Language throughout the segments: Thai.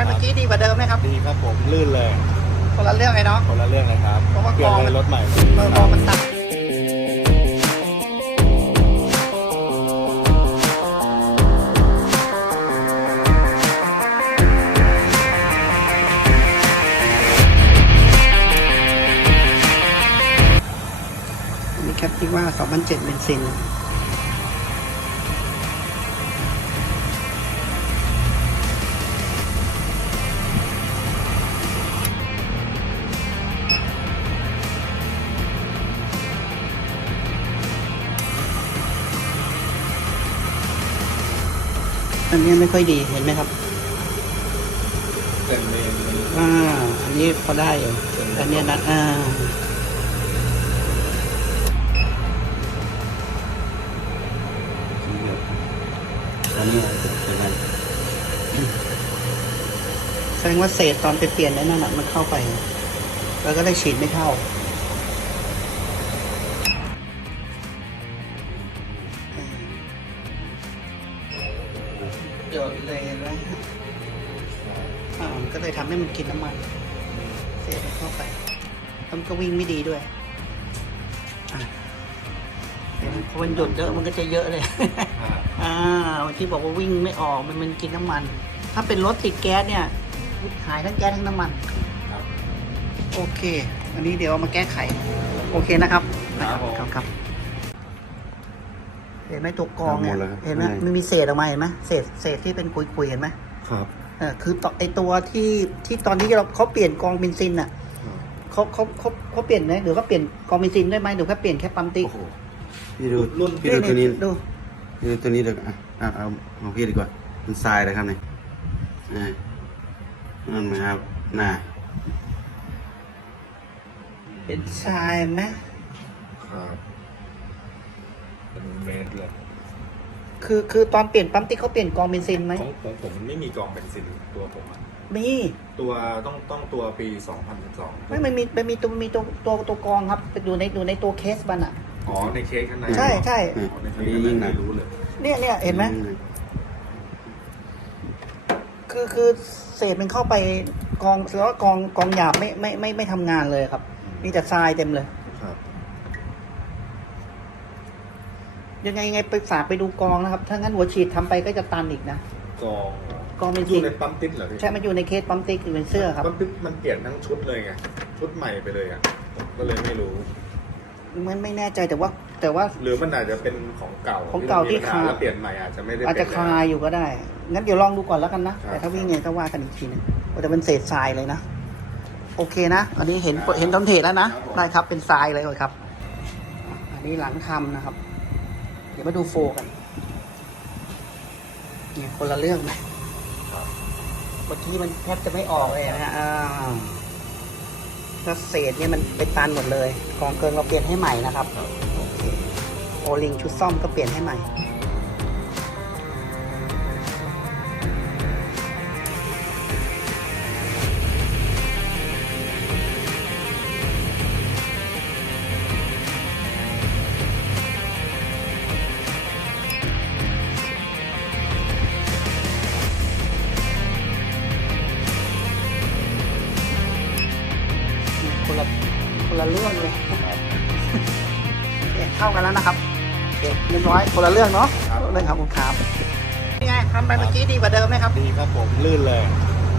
ไปเมื่อกี้ดีกว่าเดิมไหมครับ ดีครับผมลื่นเลย คนละเรื่องไงเนาะ คนละเรื่องเลยครับเพราะว่าเปลี่ยนกองเลยรถใหม่เลยเบอร์กองมันต่ำ อันนี้แคปที่ว่า2007เบนซิน อันนี้ไม่ค่อยดีเห็นไหมครับเต็มเลนอ่าอันนี้พอได้อยู่อันเนี้ยนะอ่าตอนนี้เป็นไงแสดงว่าเศษตอนไปเปลี่ยนไอ้นั่นน่ะมันเข้าไป แล้วก็ได้ฉีดไม่เข้า หยดเลยนะอ่ามันก็เลยทำให้มันกินน้ำมันเศษมันเข้าไปแล้วมันก็วิ่งไม่ดีด้วยอะเดี๋ยวมันพอมันหยดเยอะมันก็จะเยอะเลย อ่าที่บอกว่าวิ่งไม่ออกมันมันกินน้ำมัน ถ้าเป็นรถติดแก๊สเนี่ยหายทั้งแก๊สทั้งน้ำมัน ครับ โอเค อันนี้เดี๋ยวเอามาแก้ไข โอเคนะครับครับผม ครับครับ เห็นไหมตัวกรองเนี่ยหมดแล้วครับเห็นไหมข้างใน มันมีเศษออกมาเห็นไหมเศษเศษที่เป็นคุยๆเห็นไหมครับเออคือต่อไอตัวที่ที่ตอนที่เราเขาเปลี่ยนกองเบนซินอะเขาเขาเขาเขาเปลี่ยนไหมหรือเขาเปลี่ยนกองเบนซินได้ไหมหรือเขาเปลี่ยนแค่ปั๊มติ๊กโอ้โหพี่ดูรุ่นพี่ดูตัวนี้ดู พี่ดูตัวนี้เดี๋ยวอะอะเอาของพี่ดีกว่ามันทรายนะครับเนี่ยอ่านั่นนะครับน่าเป็นทรายไหมครับ เป็นเมตรเลยคือคือตอนเปลี่ยนปั๊มติ๊กเขาเปลี่ยนกองเบนซินไหมของของผมมันไม่มีกองเบนซินตัวผมอะมีตัวต้องต้องตัวปี 2012ไม่มันมีมันมีตัวมีตัวตัวตัวกรองครับอยู่ในอยู่ในตัวเคสมันอะ อ๋อในเค้กข้างในใช่ใช่อืมอ๋อในอัเค้นกนี้ข้างในยิ่งหนักไม่รู้เลย เนี่ยเนี่ยเห็นไหมอืคือคือเศษมันเข้าไปกองแล้วากองกองหยาบไม่ไม่ไม่ไม่ทำงานเลยครับ มีแต่ทรายเต็มเลย ครับ ยังไงยังไงไปฝากไปดูกองนะครับ ถ้างั้นหัวฉีดทำไปก็จะตันอีกนะ กองเหรอกองเบนอซิยู่นในปั๊มติ๊กเหรอพี่ใช่มันอยู่ในเคสปั๊มติ๊กอยู่ในเสื้อครับ ปั๊มติ๊กมันเปลี่ยนทั้งชุดเลยไงชุดใหม่ไปเลยอะผมก็เลยไม่รู้ มันไม่แน่ใจแต่ว่า แต่ว่า หรือมันอาจจะเป็นของเก่าของเก่าที่มีปัญหขาด แล้วเปลี่ยนใหม่อาจจะไม่ได้อาจจะเป็นคาอยู่ก็ได้ งั้นเดี๋ยวลองดูก่อนแล้วกันนะ แต่ถ้าวิ่งไงก็ว่ากันอีกทีหนึงแต่เป็นเศษทรายเลยนะ โอเคนะ อันนี้เห็นเห็นต้นเหตุแล้วนะ ได้ครับ เป็นทรายเลยครับ อันนี้หลังทำนะครับ เดี๋ยวมาดูโฟกันเนี่ยคนละเรื่องนะเมื่อกี้มันแทบจะไม่ออกเลยนะฮะอ่าถ้าเศษเนี่ยมันไปตันหมดเลยกองเกินเราเปลี่ยนให้ใหม่นะครับ โอเคโอลิงชุดซ่อมก็เปลี่ยนให้ใหม่ ละเรื่องเลยโอเคเข้ากันแล้วนะครับโอเคเรียบร้อยคนละเรื่องเนาะเรื่องครับคุณครับนี่ไงทำไปเมื่อกี้ดีกว่าเดิมไหมครับ ดีครับผมลื่นเลย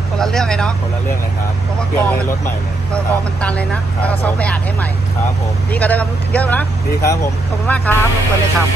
คนละเรื่องไงเนาะ คนละเรื่องเลยครับเพราะว่าเปลี่ยนกองเลยรถใหม่เลยเบอร์กองมันตันเลยนะครัแล้วบเราซ้อมไปอัดให้ใหม่ ครับผม ดีกว่าเดิมเยอะนะ ดีครับผม ขอบคุณมากครับรบกวนเลยครับ